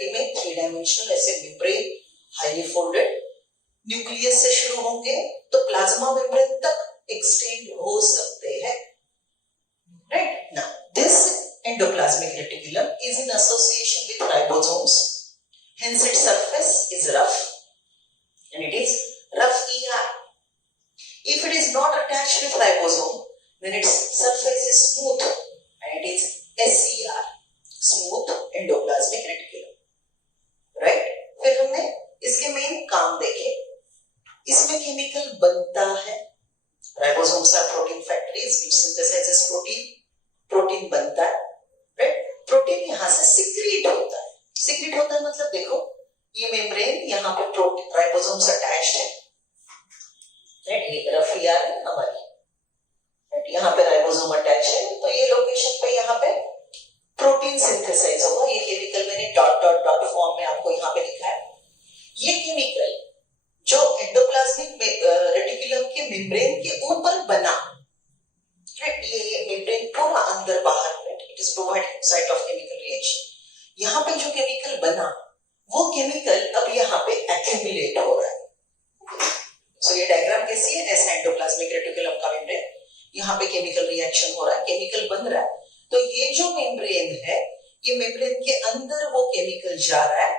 Singularity में 3 dimensional ऐसे membrane highly folded nucleus से शुरू होंगे तो प्लाज्मा मेम्ब्रेन तक एक्सटेंड हो सकते हैं, right? Now this endoplasmic reticulum is in association with ribosomes, hence its surface is rough and it is rough ER. If it is not attached with ribosome, then its surface is smooth and it is SER, smooth endoplasmic reticulum, right? फिर हमने इसके main काम देखे, इसमें chemical बनता है, ribosomes are protein factories which synthesizes protein, protein बनता है, राइट? प्रोटीन यहाँ से सिक्रीट होता है, सिक्रीट होता है मतलब देखो ये मेम्ब्रेन यहाँ पे प्रोटीन राइबोसोम्स अटैच्ड है, राइट? ये रफ ER है हमारी, राइट? यहाँ पे राइबोसोम अटैच है तो ये लोकेशन पे यहाँ पे प्रोटीन सिंथेसाइज होगा। ये केमिकल मैंने डॉट डॉट डॉट फॉर्म में आपको यहाँ पे लिखा है। ये केमिकल जो एंडोप्लाज्मिक रेटिकुलम के मेम्ब्रेन के ऊपर बना, राइट? ये मेम्ब्रेन पूरा अंदर बाहर, right? It is providing site of chemical reaction. यहाँ पे जो केमिकल बना वो केमिकल अब यहाँ पे एक्यूमुलेट हो रहा है। सो ये डायग्राम कैसी है? ऐसा एंडोप्लाज्मिक रेटिकुलम का मेम्ब्रेन, यहाँ पे केमिकल रिएक्शन हो रहा है, केमिकल बन रहा है। तो ये जो मेम्ब्रेन है, ये मेम्ब्रेन के अंदर वो केमिकल जा रहा है,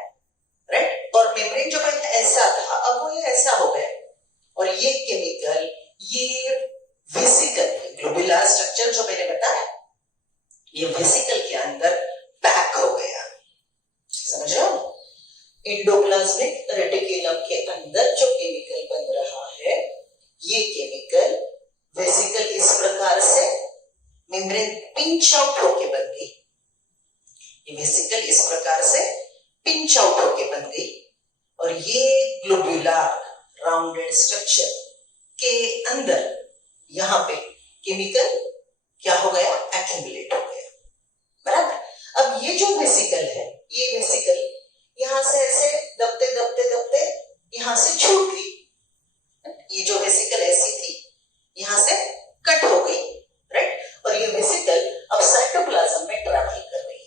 राइट? और मेम्ब्रेन जो पहले ऐसा था अब वो ये ऐसा हो गया और ये केमिकल ये वेसिकल ग्लोबुलर स्ट्रक्चर जो मैंने बताया ये वेसिकल के अंदर पैक हो गया, समझ रहे हो? एंडोप्लाज्मिक रेटिकुलम के अंदर जो केमिकल बन रहा है ये केमिकल वेसिकल इस प्रकार से मेम्ब्रेन पिंच आउट होके बन गई, ये वेसिकल इस प्रकार से पिंच आउट होके बन गई और ये ग्लोबुलर राउंडेड स्ट्रक्चर के अंदर यहाँ पे केमिकल क्या हो गया? एक्यूमुलेट हो गया, बराबर? अब ये जो वेसिकल है, ये वेसिकल यहाँ से ऐसे दबते दबते दबते यहाँ से छूट गई, ये जो वेसिकल ऐसी थी यहाँ से कट हो गई, राइट? और ये वेसिकल अब साइटोप्लाज्म में ट्रैवल कर रही है।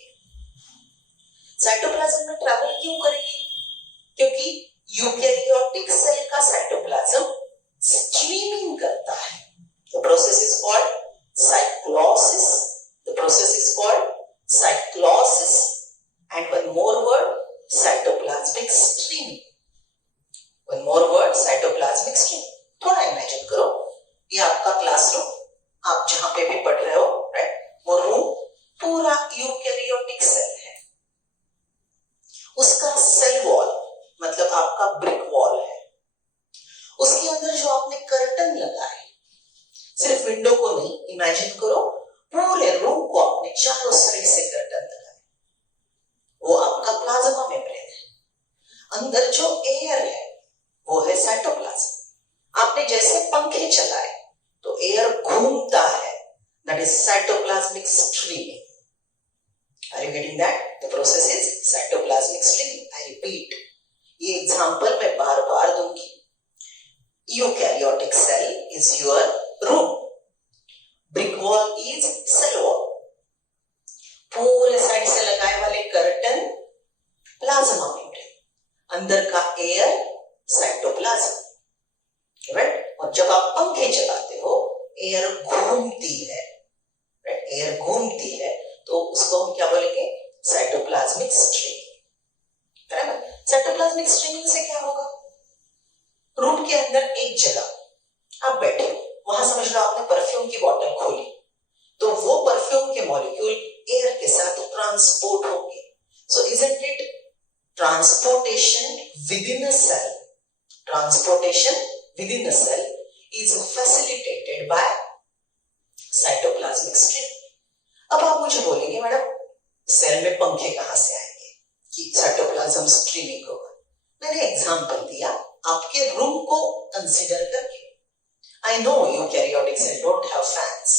साइटोप्लाज्म में ट्रैवल क्यों करेगी? क्योंकि यूकैरियोटिक सेल का साइटोप्लाज्म स्ट्रीमिंग करता है। The process is called cyclosis. The process is called cyclosis. And one more word, cytoplasmic streaming. One more word, cytoplasmic streaming. थोड़ा इमेजिन करो, ये आपका क्लासरूम, आप जहां पे भी पढ़ रहे हो, राइट? वो रूम पूरा यूकैरियोटिक सेल है, उसका सेल वॉल मतलब आपका ब्रिक वॉल है, उसके अंदर जो आपने कर्टन लगाए, सिर्फ विंडो को नहीं, इमेजिन करो पूरे रूम को आपने चारों साइड से कर्टन लगाए, वो आपका प्लाज्मा मेम्ब्रेन है। अंदर जो एयर है वो है साइटोप्लाज्म। आपने जैसे पंखे चलाए तो एयर घूमता है, that is cytoplasmic streaming. Are you getting that? The process is cytoplasmic streaming. I repeat, ये एग्जांपल मैं बार बार दूंगी। Eukaryotic cell is your room, brick wall is cell wall, पूरे साइड से लगाए वाले कर्टन प्लाज्मा मेम्ब्रेन, अंदर का एयर साइटोप्लाज्म, राइट? और जब आप पंखे चलाते हो एयर घूमती है, राइट? एयर घूमती है तो उसको हम क्या बोलेंगे? साइटोप्लाज्मिक स्ट्रीमिंग, बराबर? साइटोप्लाज्मिक स्ट्रीमिंग से क्या होगा? रूम के अंदर एक जगह आप बैठे हो, वहां समझ लो आपने परफ्यूम की बोतल खोली तो वो परफ्यूम के मॉलिक्यूल एयर के साथ ट्रांसपोर्ट होंगे। So isn't it transportation within a cell, transportation within a cell is facilitated by cytoplasmic stream. अब आप मुझे बोलेंगे मैडम सेल में पंखे कहां से आएंगे कि साइटोप्लाज्म स्ट्रीमिंग होगा? मैंने एग्जांपल दिया आपके रूम को कंसीडर करके। I know eukaryotic cell don't have fans,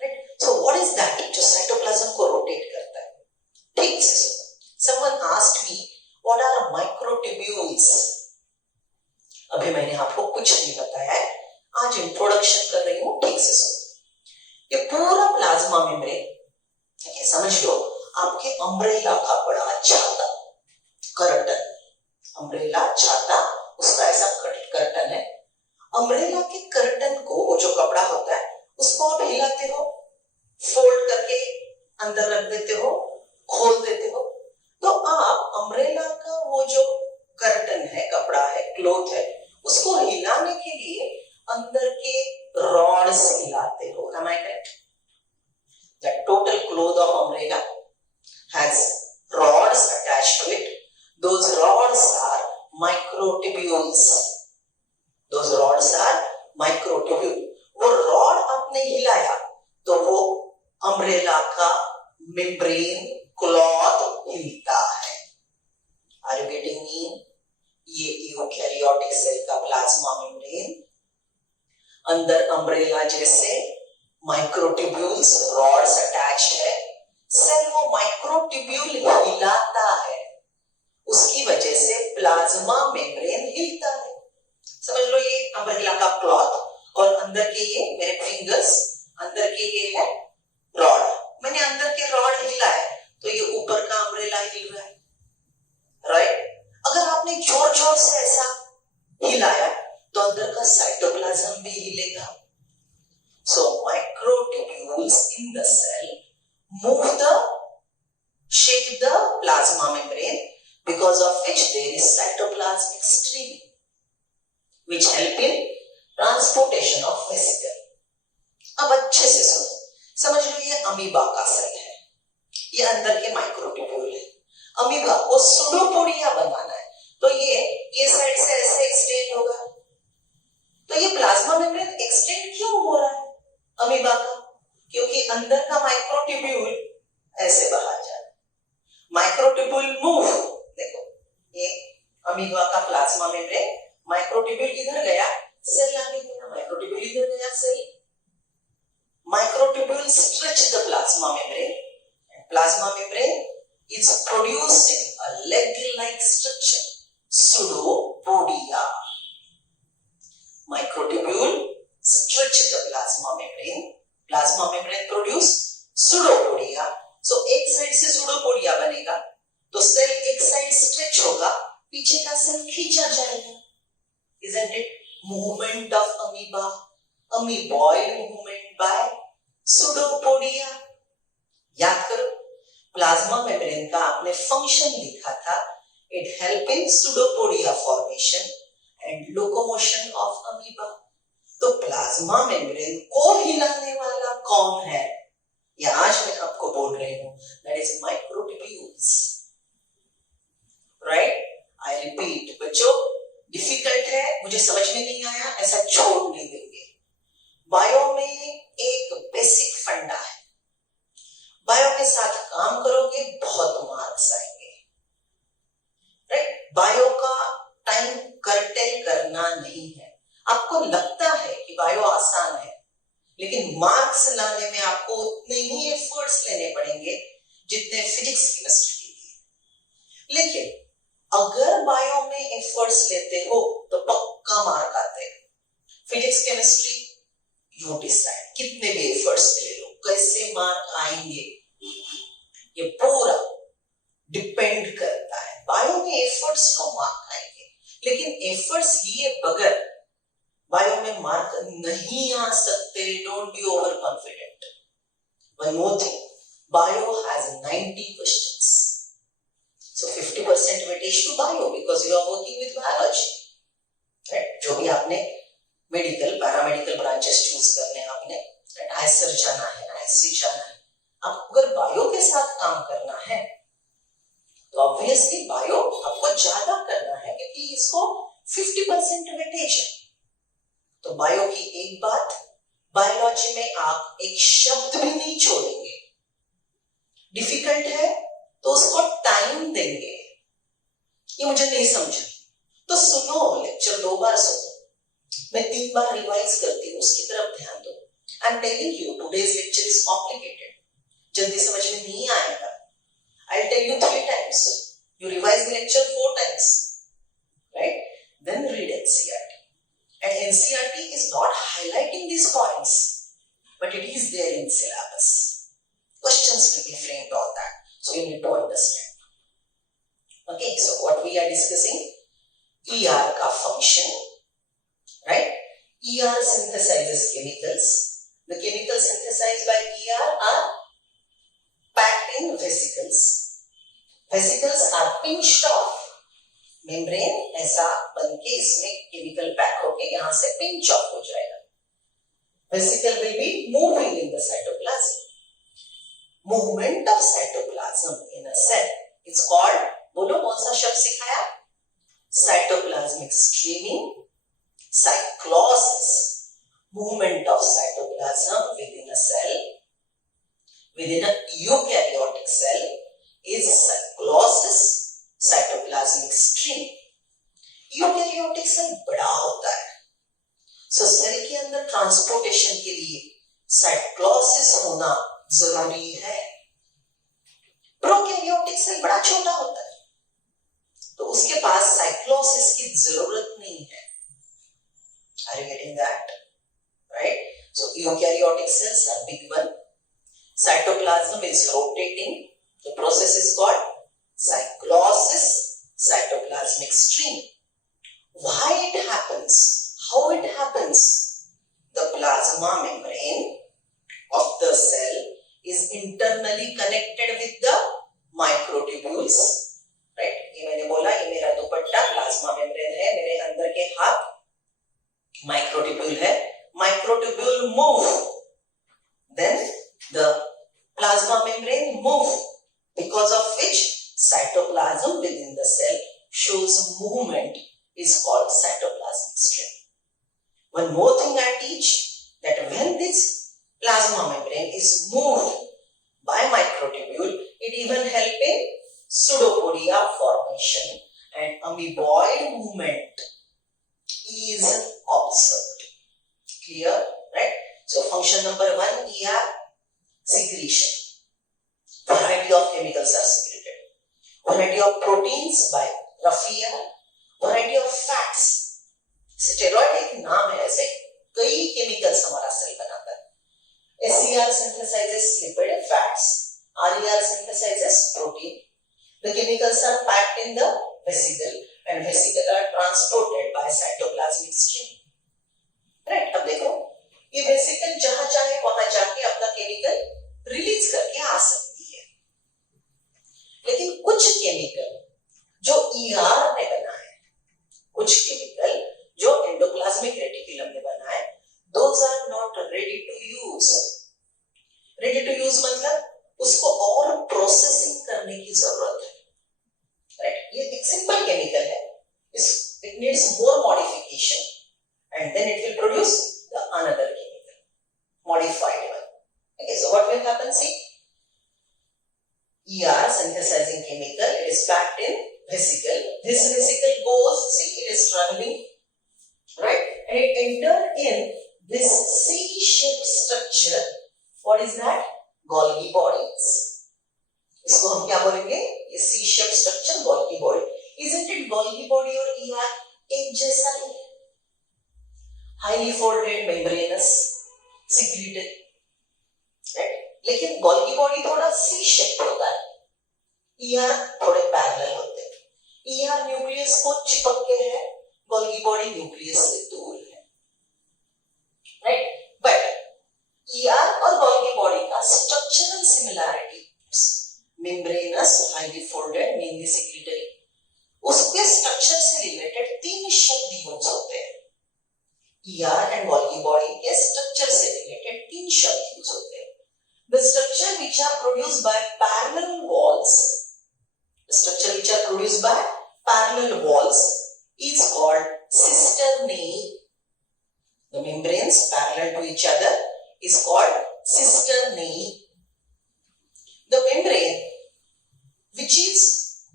right? So what is that जो साइटोप्लाज्म को रोटेट करता है? ठीक से सुनो। Someone asked me what are microtubules? अभी मैंने आपको कुछ नहीं बताया है, आज इंट्रोडक्शन कर रही हूँ, ठीक से सुनो। ये पूरा प्लाज्मा मेम्ब्रेन, समझ लो आपके अम्ब्रेला का बड़ा छाता, कर्टन, अम्ब्रेला छाता, उसका ऐसा कर्टन है। अम्ब्रेला के कर्टन को, वो जो कपड़ा होता है, उसको आप हिलाते हो, फोल्ड करके अंदर रख देते हो, खोल देते हो, तो आप अम्ब्रेला का वो जो कर्टन है, कपड़ा है, क्लोथ है, उसको हिलाने के लिए अंदर के रॉड्स हिलाते हो। Am I correct? The total cloth of umbrella has rods attached to it. Those rods are microtubules. Those rods are microtubule. वो रॉड आपने हिलाया तो वो अम्ब्रेला का मेम्ब्रेन क्लॉथ हिलता है। Are you getting me? ये यूकैरियोटिक सेल का प्लाज्मा मेम्ब्रेन, अंदर अम्ब्रेला जैसे माइक्रोट्यूब्यूल्स, रॉड्स अटैच्ड है। सेल वो माइक्रोट्यूब्यूल हिलाता है, उसकी वजह से प्लाज्मा मेम्ब्रेन हिलता है। समझ लो, ये अम्ब्रेला का क्लॉथ और अंदर के ये मेरे फिंगर्स, अंदर के ये है रॉड। मैंने अंदर के रॉड हिलाए तो ये ऊपर का अम्ब्रेला हिल रहा है, राइट? अगर आपने जोर जोर से ऐसा हिलाया तो अंदर का साइटोप्लाज्म भी हिलेगा। So microtubules in the cell shake the plasma membrane, because of which there is cytoplasmic stream, which help in transportation of vesicle. अब अच्छे से सुनो, समझ लो, ये अमीबा का सेल है, ये अंदर के माइक्रोट्यूब्यूल है। अमीबा को सुडोपोडिया बनाना है तो ये साइड से ऐसे एक्सटेंड होगा, तो ये प्लाज्मा मेम्ब्रेन एक्सटेंड क्यों हो रहा है अमीबा का? क्योंकि अंदर का माइक्रोट्यूब्यूल ऐसे बाहर जा रहा है। माइक्रोट्यूब्यूल मूव, देखो ये अमीबा का प्लाज्मा मेम्ब्रेन, माइक्रोट्यूब्यूल इधर गया, सेल आगे गया, माइक्रोट्यूब्यूल इधर गया, cell. Microtubule stretch the plasma membrane, plasma membrane is producing a leg-like structure, pseudopodia. Microtubule stretch the plasma membrane produce pseudopodia. So एक साइड से pseudopodia बनेगा तो सेल एक साइड स्ट्रेच होगा, पीछे का सेल खींचा जाएगा। Isn't it? Movement of amoeba, amoeboid movement by pseudopodia. याद करो, प्लाज्मा मेम्ब्रेन का आपने फंक्शन लिखा था, it help in pseudopodia formation and locomotion of amoeba. तो प्लाज्मा मेम्ब्रेन को हिलाने वाला कौन है? ये आज मैं आपको बोल रही हूं, that is microtubules, right? I repeat, बच्चों डिफिकल्ट है, मुझे समझ में नहीं आया, ऐसा छोड़ नहीं देंगे। बायो में एक बेसिक फंडा है, बायो के साथ काम करोगे बहुत मार्क्स आएंगे, राइट? बायो का टाइम कर्टेल करना नहीं है। आपको लगता है कि बायो आसान है, लेकिन मार्क्स लाने में आपको उतने ही एफर्ट्स लेने पड़ेंगे जितने फिजिक्स केमिस्ट्री के लिए। लेकिन अगर बायो में एफर्ट्स लेते हो तो पक्का मार्क आते हैं। फिजिक्स केमिस्ट्री यू डिसाइड, कितने भी एफर्ट्स ले लो, कैसे मार्क आएंगे ये पूरा डिपेंड करता है। बायो में एफर्ट्स को मार्क आएंगे, लेकिन एफर्ट्स लिए बगैर बायो में मार्क नहीं आ सकते। Don't be over confident. One more thing, bio has 90 questions, so 50% weightage to bio because you are working with biology, right? जो भी आपने मेडिकल पैरामेडिकल ब्रांचेस चूज करने हैं आपने, राइट? आईएसआर जाना है, आईएससी जाना है, आप अगर बायो के साथ काम करना है तो ऑब्वियसली बायो आपको ज्यादा करना है, क्योंकि इसको 50% वेटेज है। तो बायो की एक बात, बायोलॉजी में आप एक शब्द भी नहीं छोड़ेंगे। डिफिकल्ट है तो उसको टाइम देंगे। ये मुझे नहीं समझा तो सुनो, लेक्चर 2 बार सुनो, मैं 3 बार रिवाइज करती हूँ, उसकी तरफ ध्यान दो। I am telling you today's lecture is complicated, जल्दी समझ में नहीं आएगा। I'll tell you 3 times. You revise the lecture 4 times, right? Then read NCERT. And NCERT is not highlighting these points, but it is there in syllabus. Questions will be framed on that, so you need to understand. Okay, so what we are discussing, ER का function, right? ER synthesizes chemicals. The chemicals synthesized by ER are packed in vesicles. Vesicles are pinched off. membrane ऐसा बनके इसमें chemical pack होके यहाँ से pinch off हो जाएगा. Vesicle will be moving in the cytoplasm. Movement of cytoplasm in a cell is called, बोलो कौन सा शब्द सिखाया? Cytoplasmic streaming, cyclosis. Movement of cytoplasm within a cell, within a eukaryotic cell, is cyclosis, cytoplasmic stream. Eukaryotic cell बड़ा होता है, सो cell के अंदर ट्रांसपोर्टेशन के लिए साइक्लोसिस होना जरूरी है. प्रोकैरियोटिक सेल बड़ा छोटा होता है, तो उसके पास साइक्लोसिस की जरूरत नहीं है. Are you getting that? Right? So eukaryotic cells are big one. Cytoplasm is rotating. The process is called cyclosis, cytoplasmic stream. Why it happens? How it happens? The plasma membrane of the cell is internally connected with the microtubules. Right? ये मैंने बोला, ये मेरा दुपट्टा plasma membrane है, मेरे अंदर के हाथ माइक्रोट्यूब्यूल है. Microtubule move, then the plasma membrane move, because of which cytoplasm within the cell shows movement, is called cytoplasmic stream. One more thing I teach, that when this plasma membrane is moved by microtubule, it even help in pseudopodia formation and amoeboid movement is observed. Clear? Right? So function number 1, ER, secretion. Variety of chemicals are secreted. Variety of proteins by raffia. Variety of fats. Steroid एक नाम है, ऐसे कई chemicals हमारा cell बनाता है. SCR synthesizes lipid fats. RER synthesizes protein. The chemicals are packed in the vesicle and vesicle are transported by cytoplasmic stream. Right? अब देखो, ये वेसिकल जहां चाहे वहां जाके अपना केमिकल रिलीज करके आ सकती है. लेकिन कुछ केमिकल जो ER ने बनाए, कुछ केमिकल जो एंडोप्लाज्मिक रेटिकुलम ने बनाए, those are not ready to use. Ready to use मतलब उसको और प्रोसेसिंग करने की जरूरत है. राइट? ये एक सिंपल केमिकल है, it needs more modification and then it will produce the another chemical, modified one. Okay, so what will happen? See, ER synthesizing chemical, it is packed in vesicle. This vesicle goes, see, it is traveling, right? And it entered in this C-shaped structure. What is that? Golgi bodies. इसको हम क्या बोलेंगे? ये C-shaped structure, Golgi body. Isn't it Golgi body और ER एक जैसा ही है? Highly folded, membranous, secreted, right? लेकिन Golgi body थोड़ा C-shaped होता है, ER थोड़े पैरेलल होते हैं. ER न्यूक्लियस को चिपक के है, Golgi body न्यूक्लियस से दूर है, right? But ER और Golgi body का structural similarity, membranous, highly folded, mainly secretory, उसके स्ट्रक्चर से रिलेटेड 3 शब्द यूज होते हैं. ER and Golgi body के स्ट्रक्चर से रिलेटेड 3 शब्द यूज होते हैं. The structure which are produced by parallel walls, the structure which are produced by parallel walls is called cisternae. The membranes parallel to each other is called cisternae. The membrane which is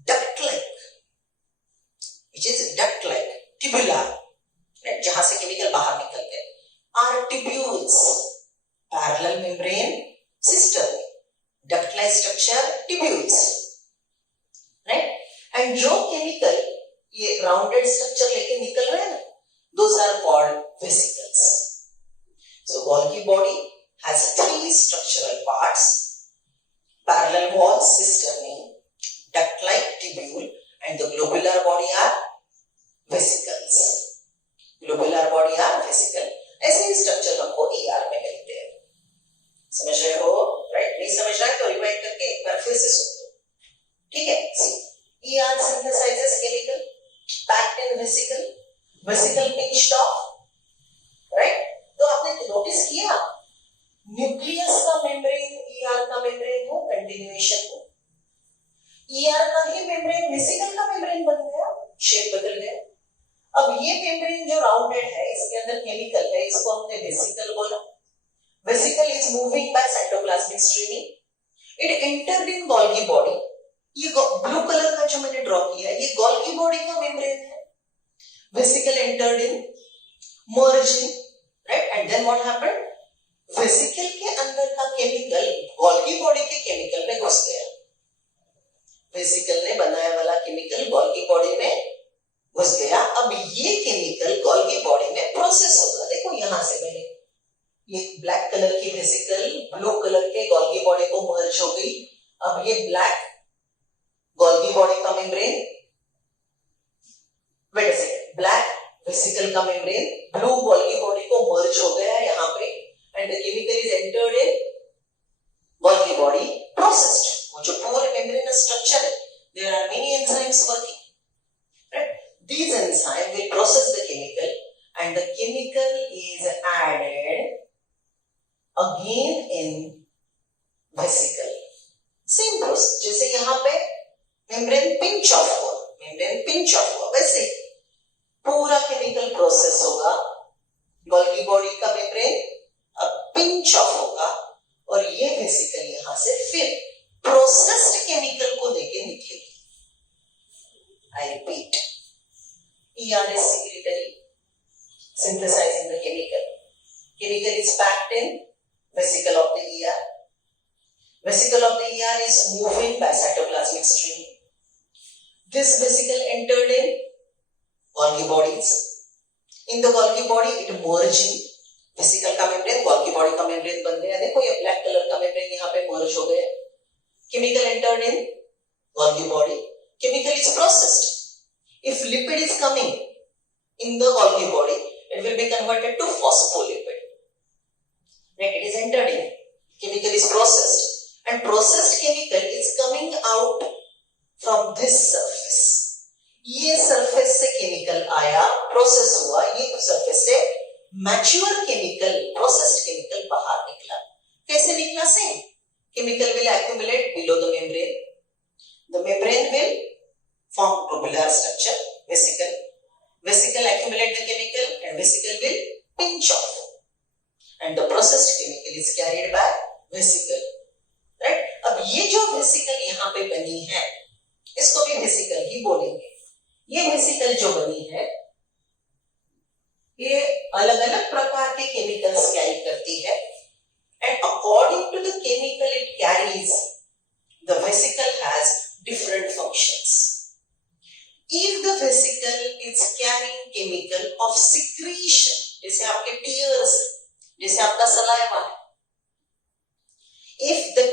duct-like, tubular, जहां से chemical बाहर निकलते हैं, are tubules. Parallel membrane, cistern. Duct-like structure, tubules. Right? And जो chemical ये rounded structure लेके निकल रहे हैं ना, those are called vesicles. So Golgi body has 3 structural parts: parallel wall, cisternae, duct-like tubule, globular body or vesicles, globular body or vesicle. ऐसे ही structure हमको ईआर में मिलते हैं। समझ रहे हो? राइट? नहीं समझ रहा है तो रिवाइंड करके एक बार फिर से सुन लो, ठीक है? ER synthesises chemical packed in vesicle, vesicle pinched of, right? तो आपने नोटिस किया न्यूक्लियस का मेम्ब्रेन ईआर का मेम्ब्रेन हो, कंटिन्यूएशन हो, ईआर का ही मेम्ब्रेन वेसिकल का मेम्ब्रेन बन गया, शेप बदल गया। अब ये मेम्ब्रेन जो राउंडेड है इसके अंदर केमिकल है, इसको हमने वेसिकल बोला। Vesicle is moving by cytoplasmic streaming, it entered in Golgi body. ये ब्लू कलर का जो मैंने ड्रॉ किया है ये गोल्गी बॉडी का मेम्ब्रेन है। Vesicle entered in, merging, right? And then what happened? Vesicle के अंदर का केमिकल गोल्गी बॉडी के केमिकल में घुस गया। वेसिकल ने बनाया वाला केमिकल गोल्गी बॉडी में घुस गया। अब ये केमिकल गोल्गी बॉडी में प्रोसेस होगा। देखो यहां से मैंने ये ब्लैक कलर की वेसिकल ब्लू कलर के गोल्गी बॉडी को मर्ज हो गई। अब ये ब्लैक गोल्गी बॉडी का membrane, wait a second, black vesicle का मेम्ब्रेन ब्लू गोल्गी बॉडी को मर्ज हो गया यहां पे, and the chemical is entered in Golgi body, processed. वो जो पूरे मेम्ब्रेन स्ट्रक्चर है, there are many enzymes working, right? These enzymes will process the chemical and the chemical is added again in vesicle. Same process, जैसे यहाँ पे membrane pinch off हुआ, membrane pinch off हुआ, वैसे पूरा chemical process होगा। Golgi body का membrane अब pinch off होगा और ये vesicle यहाँ से फिर processed chemical को लेके निकलेगी। I repeat. ER is secretory, synthesizing the chemical. Chemical is packed in vesicle of the ER. Vesicle of the ER is moving by cytoplasmic stream. This vesicle entered in Golgi bodies. In the Golgi body, it merging. Vesicle का membrane Golgi body का membrane बन गया। देखो ये black color का membrane यहाँ पे merge हो गया। Chemical entered in Golgi body. Chemical is processed. If lipid is coming in the Golgi body, it will be converted to phospholipid. Right? It is entered in. Chemical is processed, and processed chemical is coming out from this surface. ये surface से chemical आया, process हुआ, ये surface से mature chemical, processed chemical बाहर निकला। कैसे निकला? Same. Chemical will accumulate below the membrane. The membrane will form globular structure, vesicle. Vesicle accumulate the chemical and vesicle will pinch off. And the processed chemical is carried by vesicle. Right? अब ये जो vesicle यहाँ पे बनी है, इसको भी vesicle ही बोलेंगे। ये vesicle जो बनी है, ये अलग-अलग प्रकार के chemicals carry करती है, and according to the chemical it carries, the vesicle has different functions. If the vesicle is carrying chemical of secretion, जैसे आपके tears, जैसे आपका saliva है, if the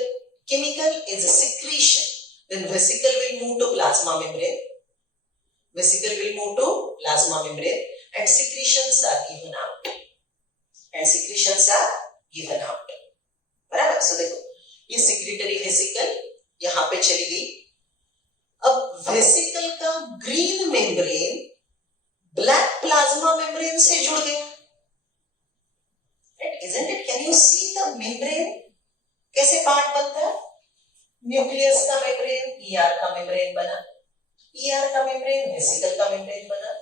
chemical is a secretion, then vesicle will move to plasma membrane. Vesicle will move to plasma membrane, and secretions are given out. And secretions are given out. बराबर? So देखो, ये secretory vesicle यहाँ पे चली गई। अब vesicle का green membrane black plasma membrane से जुड़ गया। Isn't it? Can you see the membrane? कैसे पार्ट बनता है? न्यूक्लियस का मेम्ब्रेन ER का मेम्ब्रेन बना, ER का मेम्ब्रेन वेसिकल का मेम्ब्रेन बना,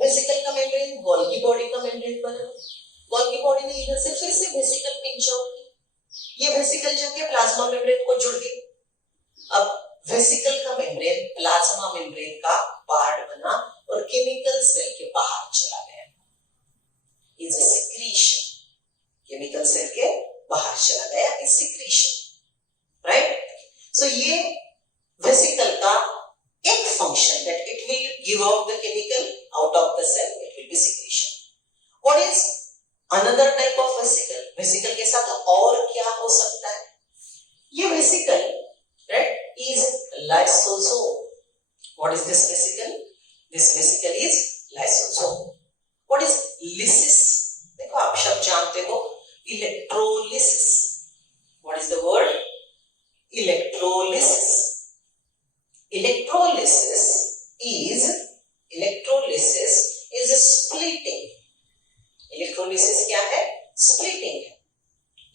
वेसिकल का मेम्ब्रेन गोल्गी बॉडी का मेम्ब्रेन बना, गोल्गी बॉडी ने इधर से फिर से वेसिकल पिंच आउट की, ये वेसिकल जाके प्लाज्मा मेम्ब्रेन को जुड़ गई। अब वेसिकल का मेम्ब्रेन प्लाज्मा मेम्ब्रेन का पार्ट बना और केमिकल सेल के बाहर चला गया। Is a secretion, chemical cell के बाहर चला गया, इज सिक्रीशन, राइट? सो ये वेसिकल का एक function that it will give out the chemical out of the cell, it will be secretion. What is another type of vesicle? Vesicle के साथ और क्या हो सकता है? ये vesicle, right, is lysosome. What is this vesicle? This vesicle is lysosome. What is lysis? देखो आप शब्द जानते हो, electrolysis. What is the word? Electrolysis. Electrolysis is splitting. Electrolysis क्या है? Splitting है.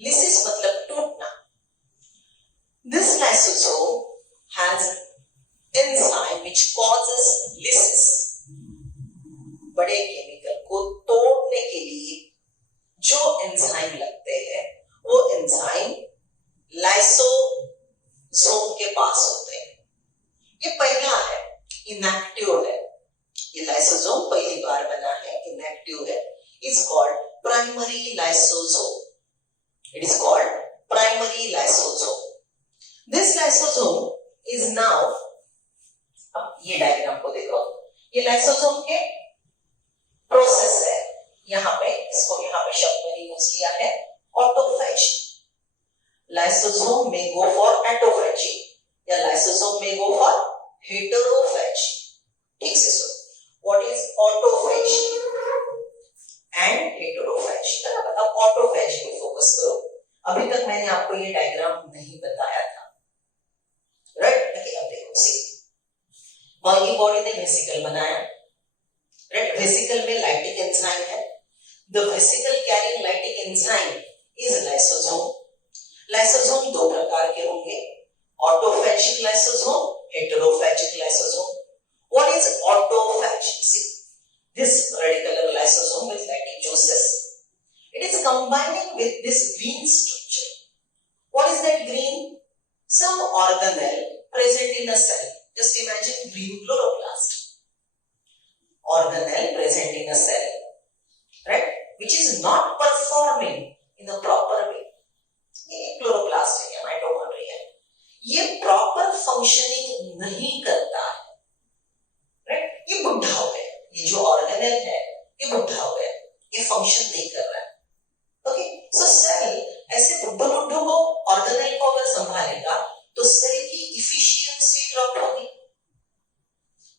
Lysis मतलब टूटना. This lysosome has enzyme which causes lysis. बड़े केमिकल को तोड़ने के लिए जो एंजाइम लगते हैं वो एंजाइम लाइसोसोम के पास होते हैं. ये पहला है, इनएक्टिव है. ये लाइसोसोम पहली बार बना है, इनएक्टिव है. It's called primary lysosome. It is called primary lysosome. This lysosome is now, अब ये डायग्राम को देखो, ये लाइसोसोम के प्रोसेस है. यहाँ पे इसको यहाँ पे शब्द मैंने यूज किया है ऑटोफेज. लाइसोसोम में गो फॉर ऑटोफेजी या लाइसोसोम में गो फॉर हेटेरोफेज. ठीक से सुनो, व्हाट इज ऑटोफेज एंड हेटेरोफेज. अब ऑटोफेज पे फोकस करो. अभी तक मैंने आपको ये डायग्राम नहीं बताया था, राइट? अब देखो, सी बॉडी ने वेसिकल बनाया, राइट? वेसिकल में लाइटिक एंजाइम है. The vesicle carrying lytic enzyme is lysosome. Lysosome दो प्रकार के होंगे, autophagic lysosome, heterophagic lysosome. What is autophage? See this radicular lysosome with latic juices, it is combining with this green structure. What is that green? Some organelle present in a cell. Just imagine green chloroplast. Organelle present in a cell, right? Which is not performing in a proper way. ये chloroplast है, mitochondria है. ये proper functioning नहीं करता है, right? ये बुढ़ा हो गया. ये जो ऑर्गेनेल है ये बुढ़ा हो गया, ये फंक्शन नहीं कर रहा है. ओके, सो सेल ऐसे बुढ़ों को, ऑर्गेनेल को अगर संभालेगा तो सेल की इफिशियंसी ड्रॉप होगी.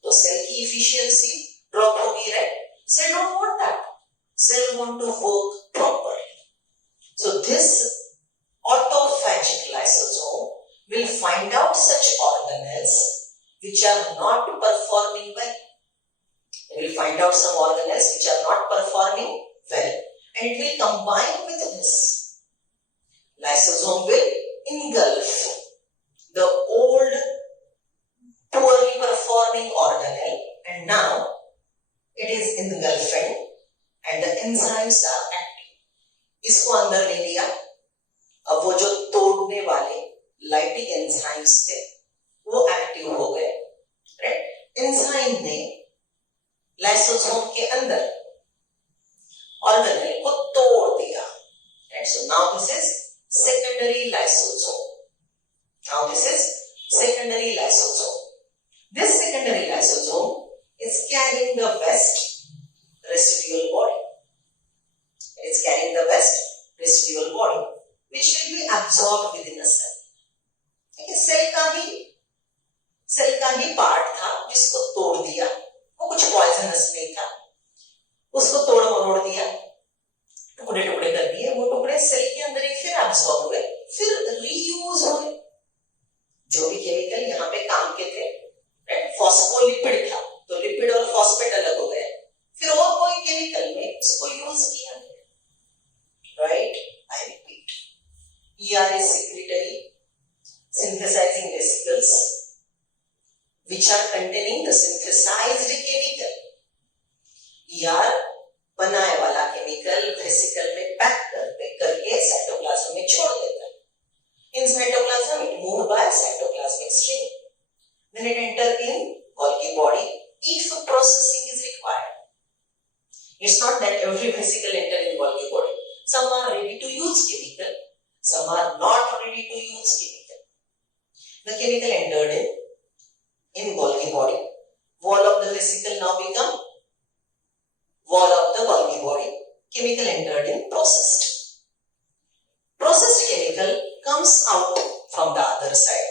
तो सेल की इफिशियंसी ड्रॉप होगी, right? Cell don't want that. Cell want to work properly. So this autophagic lysosome will find out such organelles which are not performing well. It will find out some organelles which are not performing well, and it will combine with this. Lysosome will engulf the old poorly performing organelle, and now it is engulfing and the enzymes are active. इसको अंदर ले लिया. अब वो जो तोड़ने वाले lytic enzymes थे वो एक्टिव हो गए, राइट? एंजाइम ने लाइसोसोम के अंदर ऑर्गेनेल को तोड़ दिया, right? So now this is secondary lysosome. Now this is secondary lysosome. This secondary lysosome is carrying the waste residual body. It is carrying the waste residual body, which will be absorbed within a cell. ठीक है, cell का ही part था जिसको तोड़ दिया. वो कुछ poisonous नहीं था, उसको तोड़ मरोड़ दिया, टुकड़े टुकड़े कर दिए. वो टुकड़े सेल के अंदर ही फिर एब्सॉर्ब हुए, फिर रीयूज हुए. जो भी केमिकल यहाँ पे काम के थे, फॉस्फोलिपिड था तो लिपिड और फॉस्फेट अलग हो गए, फिर और कोई केमिकल में उसको यूज किया गया, right? I repeat, ER is secretory synthesizing vesicles which are containing the synthesized chemical. ER बनाए वाला केमिकल वेसिकल में पैक करके साइटोप्लाज्म में छोड़ देता है. In cytoplasm, it moves by cytoplasmic stream. Then it enters in Golgi body if processing is required. It's not that every vesicle enters in Golgi body. Some are ready to use chemical, some are not ready to use chemical. The chemical entered in Golgi body. Wall of the vesicle now become wall of the Golgi body. Chemical entered in processed. Processed chemical comes out from the other side,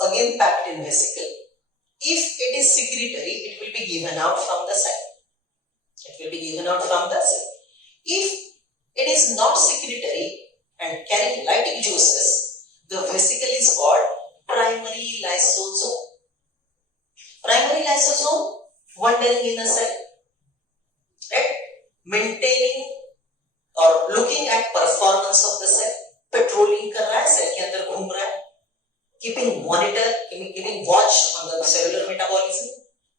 again packed in vesicle. If it is secretory, it will be given out from the cell. It will be given out from the cell. If it is not secretory and carrying lytic juices, the vesicle is called primary lysosome. Primary lysosome wandering in a cell, right? Maintaining or looking at performance of the cell, patrolling कर रहा है, cell के अंदर घूम रहा है, keeping monitor, keeping watch on the cellular metabolism,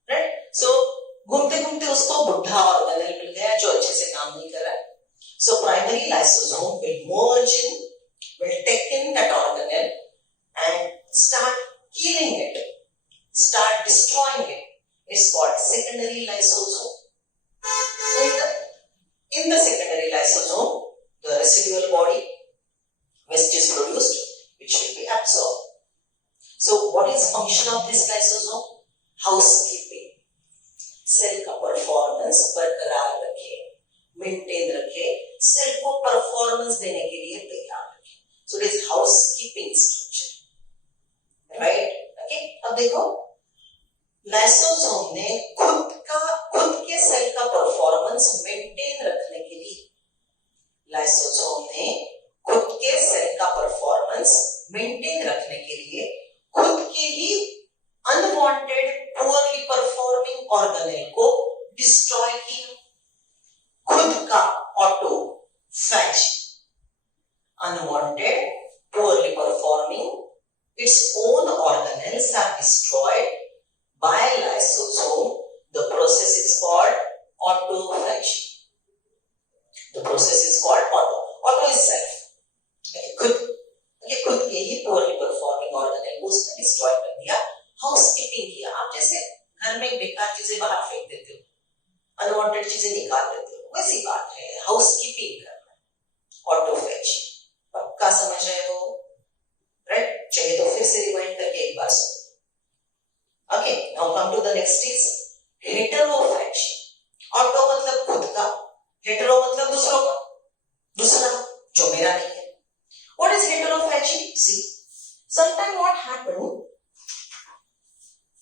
right? So घूमते घूमते उसको बुढ़ा ऑर्गेनेल मिल गया जो अच्छे से काम नहीं कर रहा है. So primary lysosome will merge in, will take in that organelle and start killing it, start destroying it. It's called secondary lysosome. In the secondary lysosome, the residual body waste is produced, which will be absorbed. So what is function of this lysosome? Housekeeping. Cell का performance बरकरार रखे, maintain रखे, cell को performance देने के लिए तैयार रखे. So it is housekeeping structure, right? Okay. अब देखो, लाइसोसोम ने खुद के सेल का परफॉर्मेंस मेंटेन रखने के लिए, लाइसोसोम ने खुद के सेल का परफॉर्मेंस मेंटेन रखने के लिए खुद के ही अनवांटेड पुअरली परफॉर्मिंग ऑर्गेनेल को डिस्ट्रॉय किया. खुद का autophage, unwanted poorly performing its own organelles are destroyed by lysosome. The process is called autophage. The process is called auto is self. खुद के ही पुअरली परफॉर्मिंग ऑर्गेनेल को उसने destroy कर दिया, हाउसकीपिंग किया. आप जैसे घर में बेकार चीजें बाहर फेंक देते हो, अनवांटेड चीजें निकाल देते हो, वैसी बात है हाउसकीपिंग करना, ऑटोफैज. पक्का समझ रहे हो, राइट? चाहिए तो फिर से रिवाइंड करके एक बार सुनो. Okay, now come to the next is heterophage. Auto मतलब खुद का, हेटेरो मतलब दूसरों का, दूसरा जो मेरा नहीं है. What is heterophagy? See, sometimes what happen,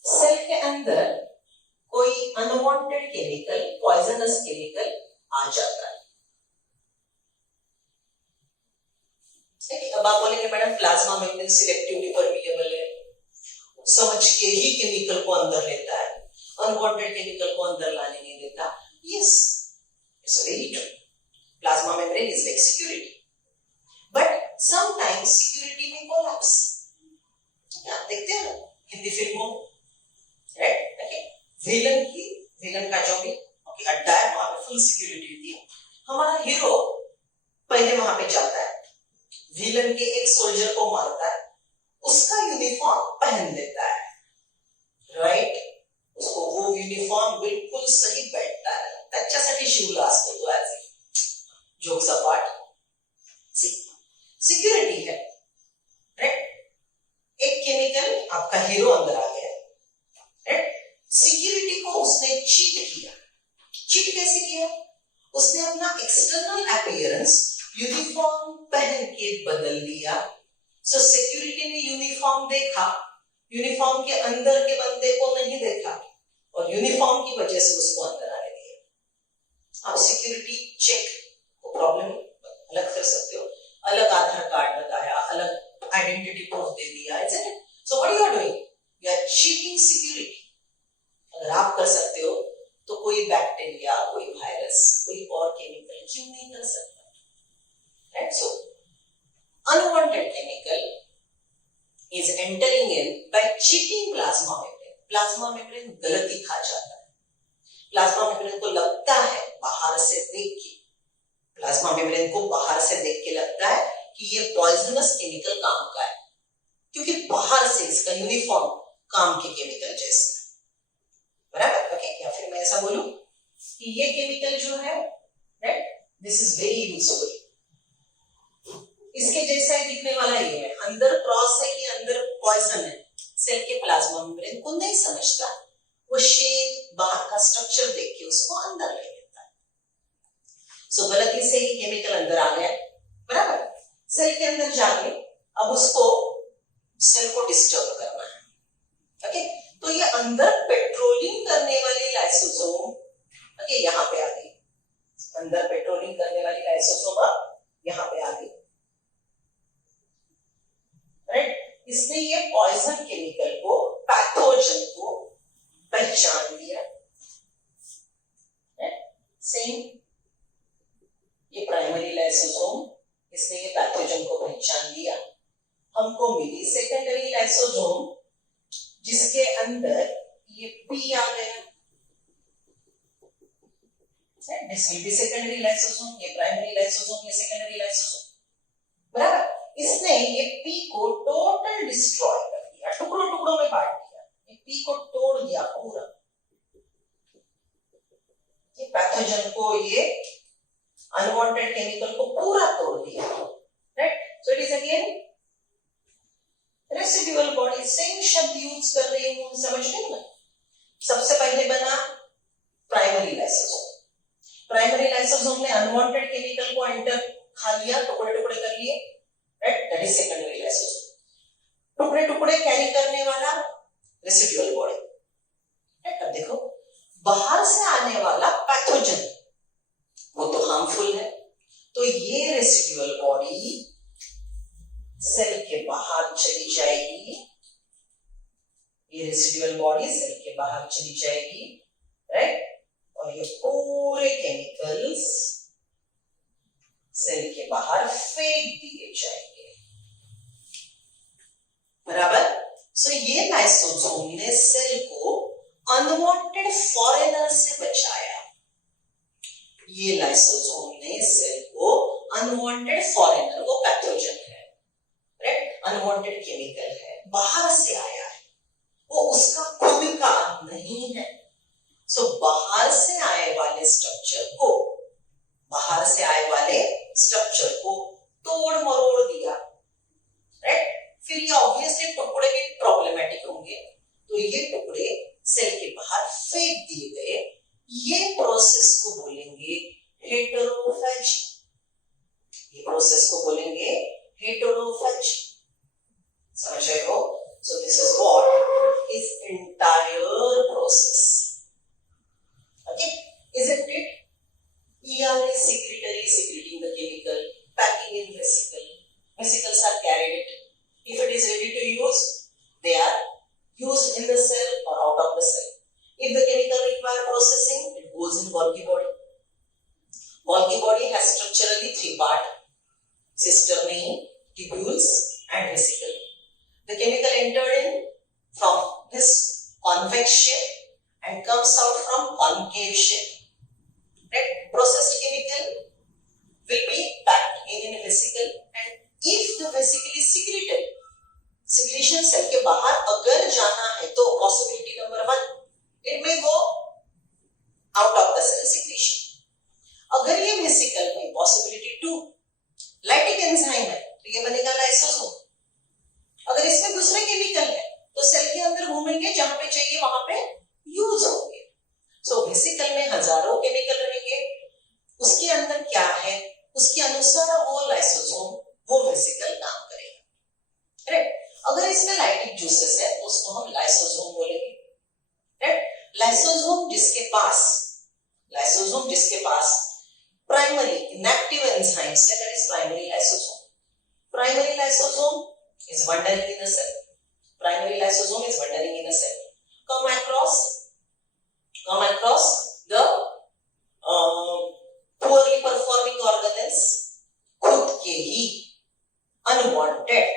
cell के अंदर कोई अनवांटेड केमिकल, पॉइजनस केमिकल आ जाता है. अब आप बोलेंगे madam plasma membrane selectively permeable है, समझ के ही केमिकल को अंदर लेता है, अनवांटेड केमिकल को अंदर लाने नहीं देता. Yes, it's very true. Plasma membrane is like security, but sometimes security में कोलैप्स. आप देखते हैं हिंदी फिल्मों, राइट? ओके, विलन का जो भी अड्डा है वहां पे फुल सिक्योरिटी होती है. हमारा हीरो पहले वहां पे जाता है, विलन के एक सोल्जर को मारता है, उसका यूनिफॉर्म पहन लेता है, राइट? उसको वो यूनिफॉर्म बिल्कुल सही बैठता है, त्याच्यासाठी शिवला असतो तो. ऍज जोक्स अपार्ट, सिक्योरिटी है, राइट? एक केमिकल, आपका हीरो अंदर आ गया, राइट? सिक्योरिटी को उसने चीट किया. चीट कैसे किया? उसने अपना एक्सटर्नल अपीयरेंस यूनिफॉर्म पहन के बदल लिया. सो सिक्योरिटी ने यूनिफॉर्म देखा, यूनिफॉर्म के अंदर के बंदे को नहीं देखा, और यूनिफॉर्म की वजह से उसको अंदर आने दिया. आप सिक्योरिटी चेक को प्रॉब्लम अलग कर सकते हो, अलग आधार कार्ड लगाया, अलग आइडेंटिटी प्रूफ दे दिया, isn't it? So what you are doing? You are cheating security. अगर आप कर सकते हो तो कोई बैक्टीरिया, कोई वायरस, कोई और केमिकल क्यों नहीं कर सकता? Right? So unwanted chemical is entering in by cheating plasma membrane. Plasma membrane गलती खा जाता है. प्लाज्मा मेम्ब्रेन को लगता है बाहर से देख के, प्लाज्मा मेम्ब्रेन को बाहर से देख के लगता है कि ये पॉइजनस केमिकल काम का है, क्योंकि बाहर से इसका यूनिफॉर्म काम के केमिकल जैसा है. बराबर? ओके, या फिर मैं ऐसा बोलूं कि ये केमिकल जो है, right, this is very useful, इसके जैसा ही दिखने वाला ये है, अंदर क्रॉस है कि अंदर पॉइजन है, सेल के प्लाज्मा मेम्ब्रेन को नहीं समझता, वो शेप, बाहर का स्ट्रक्चर देख के उसको अंदर ले लेता है. सो गलती से ही केमिकल अंदर आ गया, बराबर? सेल के अंदर जाके अब उसको सेल को डिस्टर्ब करना है. ओके, तो ये अंदर पेट्रोलिंग करने वाली लाइसोसोम ओके यहाँ पे आ गई, अंदर पेट्रोलिंग करने वाली लाइसोसोम यहाँ पे आ गई, राइट। इसने ये पॉइजन केमिकल को, पैथोजन को पहचान लिया, सेम ये प्राइमरी लाइसोसोम, इसने ये पैथोजन को पहचान लिया। हमको मिली सेकेंडरी लाइसोसोम जिसके अंदर ये पी आ गया, this will be secondary lysosome, ये प्राइमरी लाइसोसोम, ये सेकेंडरी लाइसोसोम, बराबर। इसने ये पी को टोटल डिस्ट्रॉय कर दिया, टुकड़ों टुकड़ों में बांट दिया, ये पी को तोड़ दिया पूरा, ये पैथोजन को, ये अनवांटेड केमिकल को पूरा तोड़ दिया, right. So it is again residual body, same शब्द यूज कर रही हूं, समझ गए ना। सबसे पहले बना प्राइमरी लाइसोसोम, प्राइमरी लाइसोसोम ने अनवांटेड केमिकल को एंटर खा लिया, टुकड़े टुकड़े कर लिए, right, that is secondary lysosome. टुकड़े टुकड़े कैरी करने वाला रेसिड्यूअल बॉडी, राइट। अब देखो बाहर से आने वाला पैथोजन वो तो हार्मफुल है, तो ये रेसिड्यूअल बॉडी सेल के बाहर चली जाएगी, ये रेसिड्यूअल बॉडी सेल के बाहर चली जाएगी, राइट। और ये पूरे केमिकल्स सेल के बाहर फेंक दिए जाएंगे, बराबर। सो ये लाइसोसोम ने सेल को अनवांटेड फॉरेनर से बचाया, ये लाइसोसोम ने सेल को अनवांटेड फॉरेनर, वो पैथोजन है, राइट, अनवांटेड केमिकल है, बाहर से आया है, वो उसका खुद का नहीं है। सो बाहर से आए वाले स्ट्रक्चर को, बाहर से आए वाले स्ट्रक्चर को तोड़ मरोड़ दिया, राइट। फिर ये ऑब्वियसली टुकड़े भी प्रॉब्लमेटिक होंगे, तो ये टुकड़े सेल के बाहर फेंक दिए गए, ये प्रोसेस को बोलेंगे हेटेरोफैजी, ये प्रोसेस को बोलेंगे हेटेरोफैजी, समझ रहे हो। So this is what is entire process, okay, isn't it? ER is secretory, secreting the chemical, packing in vesicle, vesicles are carried it, if it is ready to use they are used in the cell or out of the cell. If the chemical require processing, it goes in Golgi body. Golgi body has structurally three parts: cisternae, tubules and vesicle. The chemical entered in from this convex shape and comes out from concave shape. Right? Processed chemical will be packed in a vesicle, and if the vesicle is secreted, secretion cell के बाहर अगर जाना है तो possibility number 1, it may go out of the cell secretion. अगर ये vesicle में possibility 2, lactic enzyme है तो ये बनेगा लाइसोसोम। अगर इसमें दूसरे केमिकल है तो सेल के अंदर घूमेंगे, जहां पे चाहिए वहां पे यूज होंगे। सो वेसिकल में हजारों केमिकल रहेंगे, उसके अंदर क्या है उसके अनुसार वो लाइसोसोम, वो वेसिकल काम करेगा, राइट। अगर इसमें लाइटिक जूसेस है तो उसको हम लाइसोसोम बोलेंगे, राइट। लाइसोसोम जिसके पास प्राइमरी इनएक्टिव एंजाइम्स है, that is primary lysosome. Primary lysosome is wandering in a cell. Primary lysosome is wandering in a cell. Come across the poorly performing organelles, खुद के ही unwanted,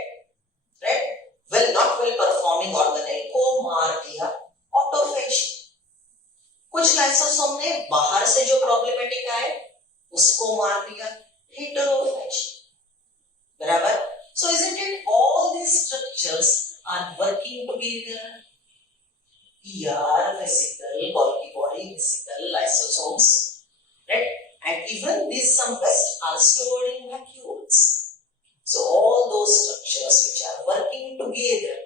right? Not well performing organelle को मार दिया, autophagy. कुछ lysosome ने बाहर से जो प्रॉब्लमेटिक आए उसको मार दिया, heterophagy, बराबर। So isn't it all these structures are working together? ER, vesicle, Golgi body, vesicle, lysosomes, right? And even these some rest are stored in vacuoles. So all those structures which are working together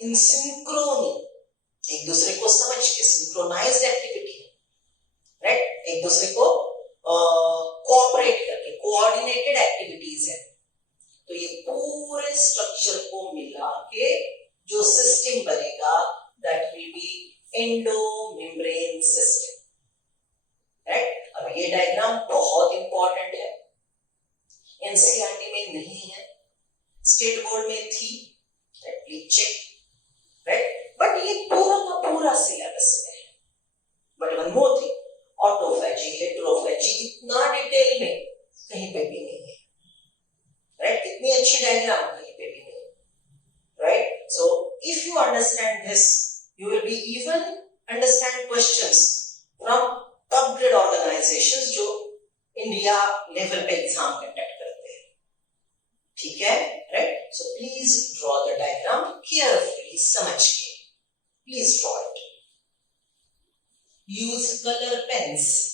in synchrony, एक दूसरे को समझ के synchronized activity, right? एक दूसरे को cooperate करके coordinated activities है। तो ये पूरे स्ट्रक्चर को मिला के जो सिस्टम बनेगा, that from top grade organisations जो इंडिया लेवल पे एग्जाम कंडक्ट करते हैं, ठीक है, right. So please draw the diagram carefully, समझ के please draw it. Use colour pens.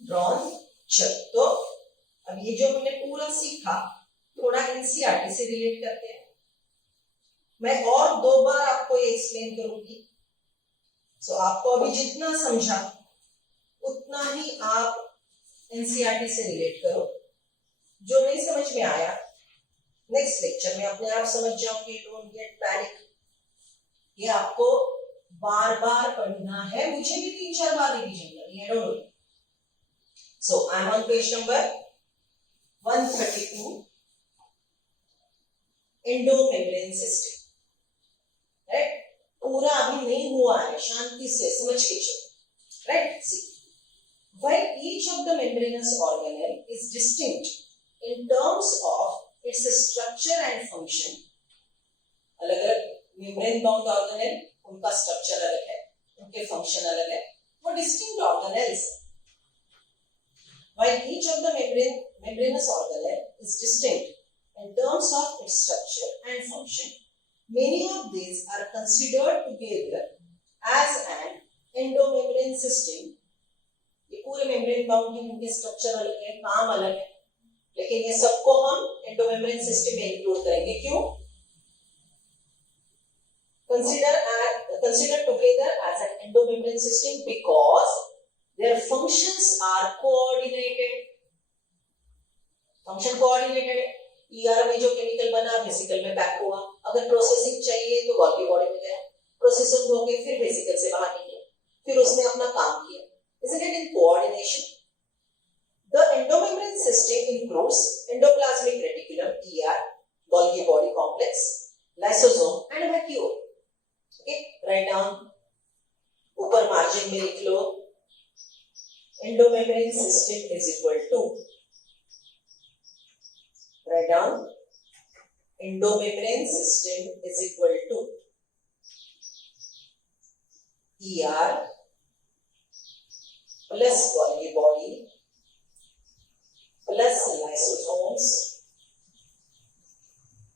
Drawn. चलो, तो अब ये जो हमने पूरा सीखा थोड़ा एनसीईआरटी से रिलेट करते हैं। मैं और 2 बार आपको ये एक्सप्लेन करूंगी। सो आपको अभी जितना समझा उतना ही आप एनसीईआरटी से रिलेट करो। जो नहीं समझ में आया नेक्स्ट लेक्चर में अपने आप समझ जाओगे। Don't get panic. ये आपको बार बार पढ़ना है, मुझे भी 3-4 बार रिवीजन करनी है, don't worry. So I am on page number 132, endomembrane system, right? पूरा अभी नहीं हुआ है, शांति से समझ के चलो, right? See, while each of the membranous organelle is distinct in terms of its structure and function, अलग-अलग membrane bound organelle उनका structure अलग है, उनके function अलग है, वो distinct organelles। While each of the membranous organelle is distinct in terms of its structure and function, many of these are considered together as an endomembrane system। ये पूरे membrane bound हैं, उनके स्ट्रक्चर अलग है, काम अलग है, लेकिन ये सबको हम एंडोमेम्ब्रेन सिस्टम में इंक्लूड करेंगे। क्यों? Consider together as an endomembrane system because their functions are coordinated। Function coordinated है। ईआर में जो केमिकल बना वेसिकल में पैक हुआ, अगर प्रोसेसिंग चाहिए तो गोल्गी बॉडी में गया, प्रोसेसिंग हो गई फिर वेसिकल से बाहर निकला, फिर उसने अपना काम किया। Isn't it in coordination? The endomembrane system includes endoplasmic reticulum ER, Golgi body complex, lysosome and vacuole। Okay, write down, ऊपर मार्जिन में लिख लो, endomembrane system is equal to, write down, endomembrane system is equal to ER plus Golgi body plus lysosomes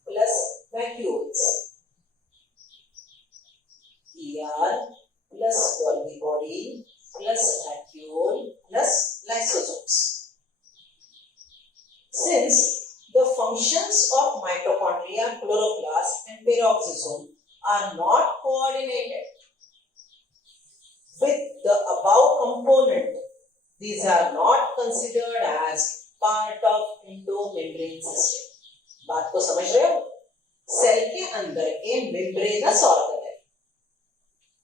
plus vacuoles। ER plus Golgi body plus vacuole plus lysosomes। Since the functions of mitochondria, chloroplast and peroxisome are not coordinated with the above component, these are not considered as part of endomembrane system। बात को समझ रहे हो? Cell के अंदर के membranes organ है,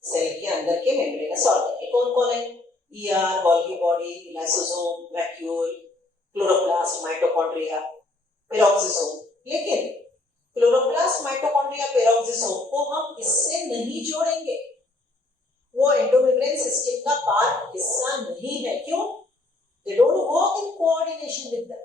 cell के अंदर के मेम्ब्रेनस ऑर्गन कौन कौन है? ER, Golgi body, lysosome, vacuole, chloroplast, mitochondria, peroxisome. लेकिन क्लोरोप्लास्ट, माइटोकॉन्ड्रिया, पेरोक्सिसोम को हम इससे नहीं जोड़ेंगे, वो एंडोमेम्ब्रेन सिस्टम का पार्ट हिस्सा नहीं है। क्यों? They don't work in coordination with them।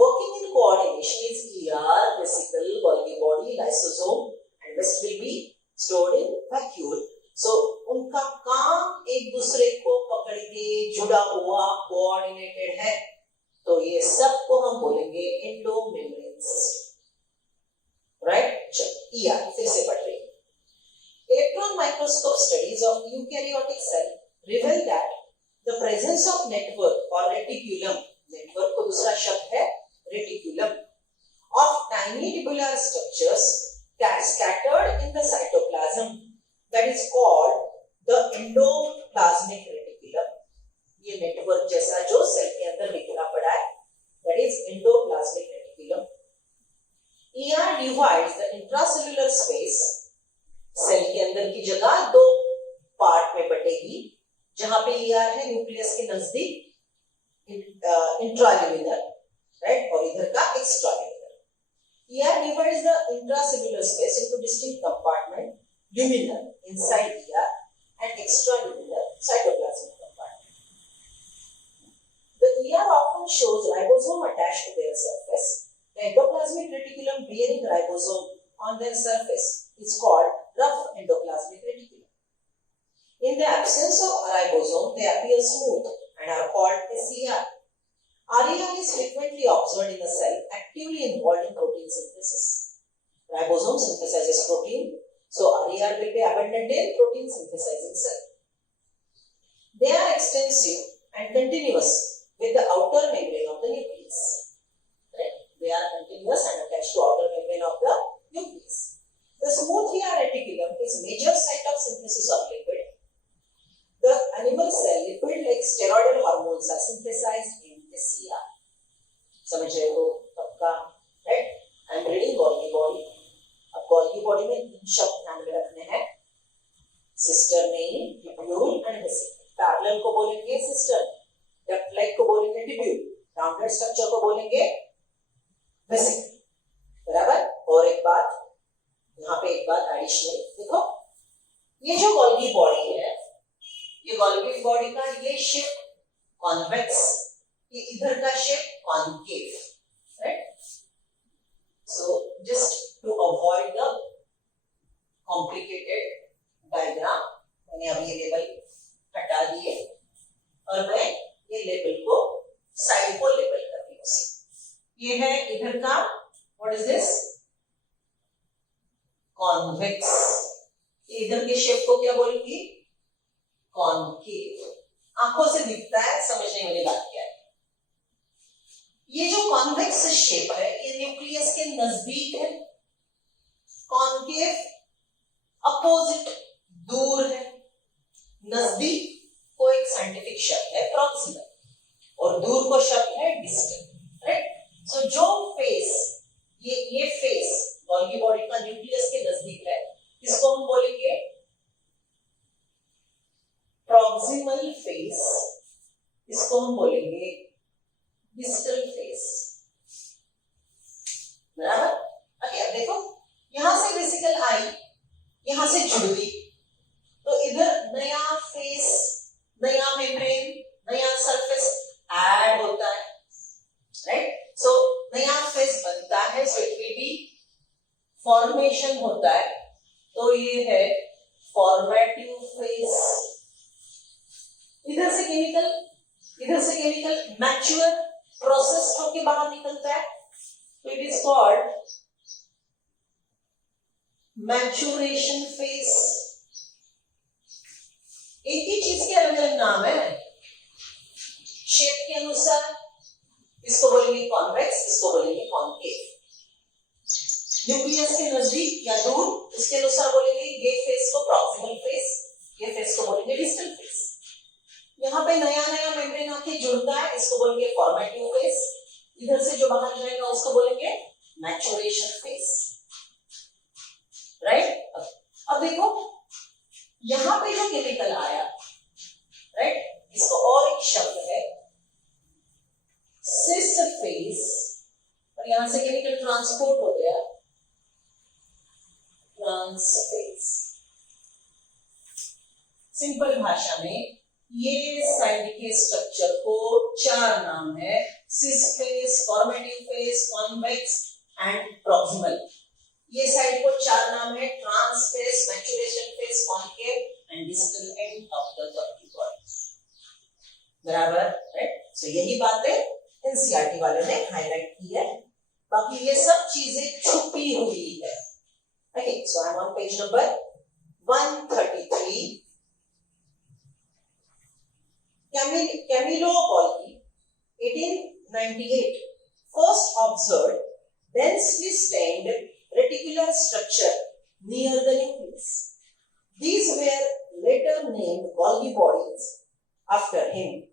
Working in coordination is ER, vesicle, Golgi body, lysosome, and rest will be stored in vacuole। So उनका काम एक दूसरे को पकड़ के जुड़ा हुआ कोऑर्डिनेटेड है, तो ये सब को हम बोलेंगे एंडोमेम्ब्रेन सिस्टम, राइट? चलो ER फिर से पढ़ रहे हैं। Electron microscope studies of eukaryotic cell reveal that the presence of network or reticulum, network को दूसरा शब्द है reticulum, of tiny tubular structures scattered in the cytoplasm, that is called the endoplasmic reticulum। ये नेटवर्क जैसा जो cell के अंदर बिखरा पड़ा है, that is endoplasmic reticulum। ER divides the intracellular space, cell के अंदर की जगह 2 पार्ट में बटेगी, जहां पे ER है न्यूक्लियस के नजदीक इंट्राल्यूमिनर, राइट, और extranuclear. ER divides the intracellular space into distinct compartments, luminal inside ER and extraluminal cytoplasmic compartment. The ER often shows ribosome attached to their surface. The endoplasmic reticulum bearing ribosome on their surface is called rough endoplasmic reticulum. In the absence of ribosome, they appear smooth and are called SER. RER is frequently observed in a cell actively involved in protein synthesis. Ribosome synthesizes protein, so RER will be abundant in protein synthesizing cell. They are extensive and continuous with the outer membrane of the nucleus. Right? They are continuous and attached to outer membrane of the nucleus. The smooth ER reticulum is major site of synthesis of lipid. The animal cell lipid-like steroidal hormones are synthesized in SER. समझ रहे हो पक्का? Right? I am reading Golgi body. अब Golgi body में 3 शब्द ध्यान में रखने हैं. Cisternine, tubule and vesicle. Parallel को बोलेंगे cistern. Duct-like को बोलेंगे tubule. Rounded structure को बोलेंगे vesicle. बराबर? और एक बात, यहाँ पे एक बात एडिशनल देखो, ये जो Golgi body है, ये Golgi body का ये शेप कॉन्वेक्स, ये इधर का shape concave, right? So just to avoid the complicated diagram मैंने अब ये लेबल हटा दिए और मैं ये लेबल को साइड को लेबल कर रही हूँ. ये है इधर का, व्हाट इज दिस? कॉन्वेक्स. इधर के शेप को क्या बोलेंगे? कॉन्केव. आंखों से दिखता है, समझने वाली बात क्या है. ये जो कॉन्वेक्स शेप है ये न्यूक्लियस के नजदीक है, कॉन्केव अपोजिट दूर है. नजदीक को एक साइंटिफिक शब्द है प्रॉक्सिमल और दूर को शब्द है डिस्टल, राइट? सो जो फेस ये फेस Golgi बॉडी का न्यूक्लियस के नजदीक है, इसको हम बोलेंगे प्रॉक्सिमल फेस. इसको हम बोलेंगे डिस्टल फेस. बराबर? ओके, अब देखो यहां से वेसिकल आई, यहां से जुड़ गई, तो इधर नया फेस, नया मेम्ब्रेन, नया सरफेस ऐड होता है, राइट? सो नया फेस बनता है, so it will B formation होता है, तो ये है फॉर्मेटिव फेस. इधर से केमिकल मैच्योर प्रोसेस होके बाहर निकलता है, तो it is called maturation face. एक ही चीज के अलग अलग नाम है. शेप के अनुसार इसको बोलेंगे कॉन्वेक्स, इसको बोलेंगे कॉन्केव. न्यूक्लियस के नजदीक या दूर, उसके अनुसार बोलेंगे ये फेस को प्रॉक्सिमल फेस, ये फेस को बोलेंगे डिस्टल फेस. यहाँ पे नया नया मेम्ब्रेन आके जुड़ता है, इसको बोलेंगे फॉर्मेटिव फेस. इधर से जो बाहर जाएगा उसको बोलेंगे मैच्योरेशन फेस, राइट? अब देखो यहाँ पे जो केमिकल आया, राइट, इसको और एक शब्द है सिस फेस, और यहां से केमिकल ट्रांसपोर्ट हो गया ट्रांसफेस. सिंपल भाषा में ये साइड के स्ट्रक्चर को 4 नाम है: cis face, formative face, convex and proximal. ये साइड को 4 नाम है: trans face, maturation face, concave and distal end of the Golgi body. बराबर, राइट? सो यही बातें एनसीईआरटी वाले ने हाईलाइट की है, बाकी ये सब चीजें छुपी हुई है. Okay, so I am on page number 133. Camillo Golgi, 1898, first observed densely stained reticular structure near the nucleus. These were later named Golgi bodies after him.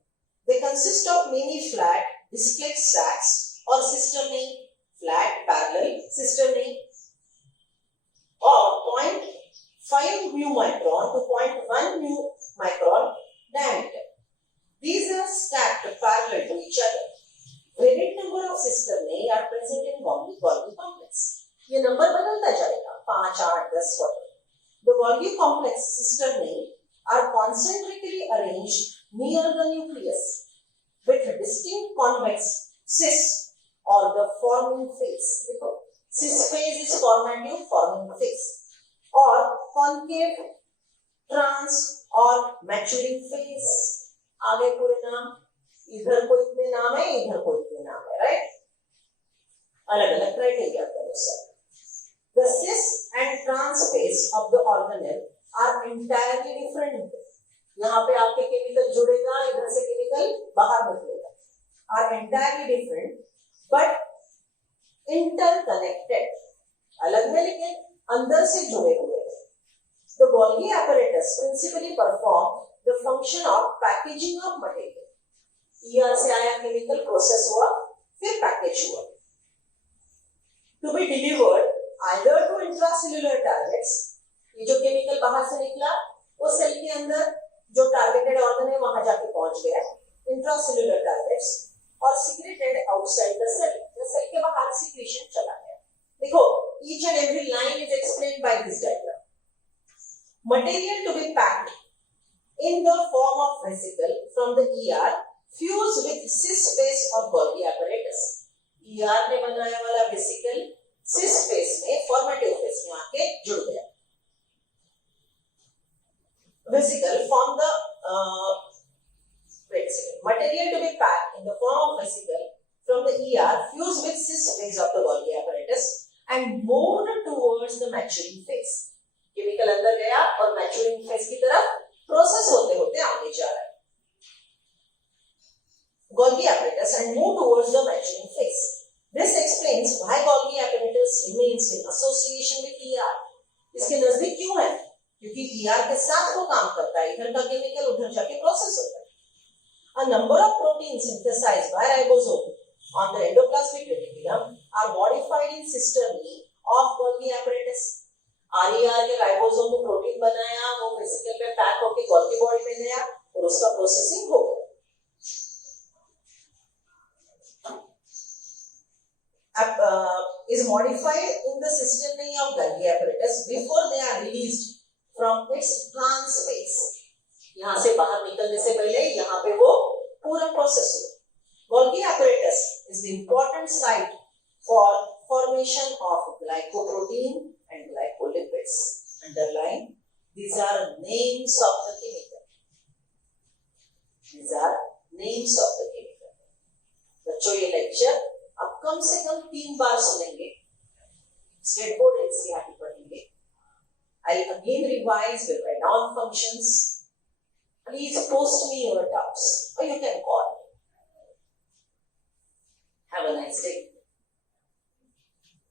They consist of many flat disclete sacs or cisternae, flat parallel cisternae of 0.5 mu micron to 0.1 mu micron diameter. These are stacked parallel to each other. Varied number of cisternae are present in Golgi complex. ये number बदलता जाएगा 5, 8, 10 वगैरह. The Golgi complex cisternae are concentrically arranged near the nucleus with distinct convex cysts or the forming phase. देखो cyst phase is formative forming phase or concave trans or maturing phase. आगे पूरे नाम, इधर को इतने नाम है, इधर को इतने नाम है, राइट? अलग अलग क्राइटेरिया के अनुसार. The cyst and trans phase of the organelle are entirely different. यहाँ पे आपके केमिकल जुड़ेगा, इधर से केमिकल बाहर निकलेगा. Are entirely different, but interconnected. अलग है लेकिन अंदर से जुड़े हुए हैं. The Golgi apparatus principally perform the function of packaging of material. ER से आया केमिकल प्रोसेस हुआ, फिर पैकेज हुआ. To be delivered either to intracellular targets, ये जो केमिकल बाहर से निकला वो सेल के अंदर जो टारगेटेड ऑर्गन है वहां जाके पहुंच गया, इंट्रासेल्युलर टारगेट्स, और secreted outside the cell, cell के बाहर सिक्रीशन चला गया. देखो each and every line is explained by this diagram. Material to be packed in the form of vesicle from the ER fuse with cyst phase of Golgi apparatus. ER ने बनाया वाला vesicle cyst phase में formative phase में आके जुड़ गया. Vesicle form the material to be packed in the form of vesicle from the ER fused with cyst phase of the Golgi apparatus and moved towards the maturing phase. Chemical अंदर गया और maturing phase की तरफ process होते होते आगे जा रहा है. Golgi apparatus and move towards the maturing phase. This explains why Golgi apparatus remains in association with ER. इसके नजदीक क्यों है? क्योंकि ER के साथ वो काम करता है, इधर का केमिकल उधर जाके प्रोसेस होता है. A number of proteins synthesized by ribosome on the endoplasmic reticulum are modified in cisternae of Golgi apparatus. RER के राइबोसोम में प्रोटीन बनाया, वो वेसिकल में पैक होके गोल्गी बॉडी में गया और उसका प्रोसेसिंग हो गया. Is modified in the cisternae of Golgi apparatus before they are released from its trans phase. यहाँ से बाहर निकलने से पहले यहाँ पे वो पूरा प्रोसेस हुआ. Golgi apparatus is the important site for formation of glycoprotein and glycolipids. Underline, these are names of the chemical. These are names of the chemical. बच्चों ये लेक्चर अब कम से कम 3 बार सुनेंगे. स्टेट बोर्ड एनसीईआरटी पढ़ेंगे. I'll again revise with my noun functions. Please post me your doubts or you can call me. Have a nice day.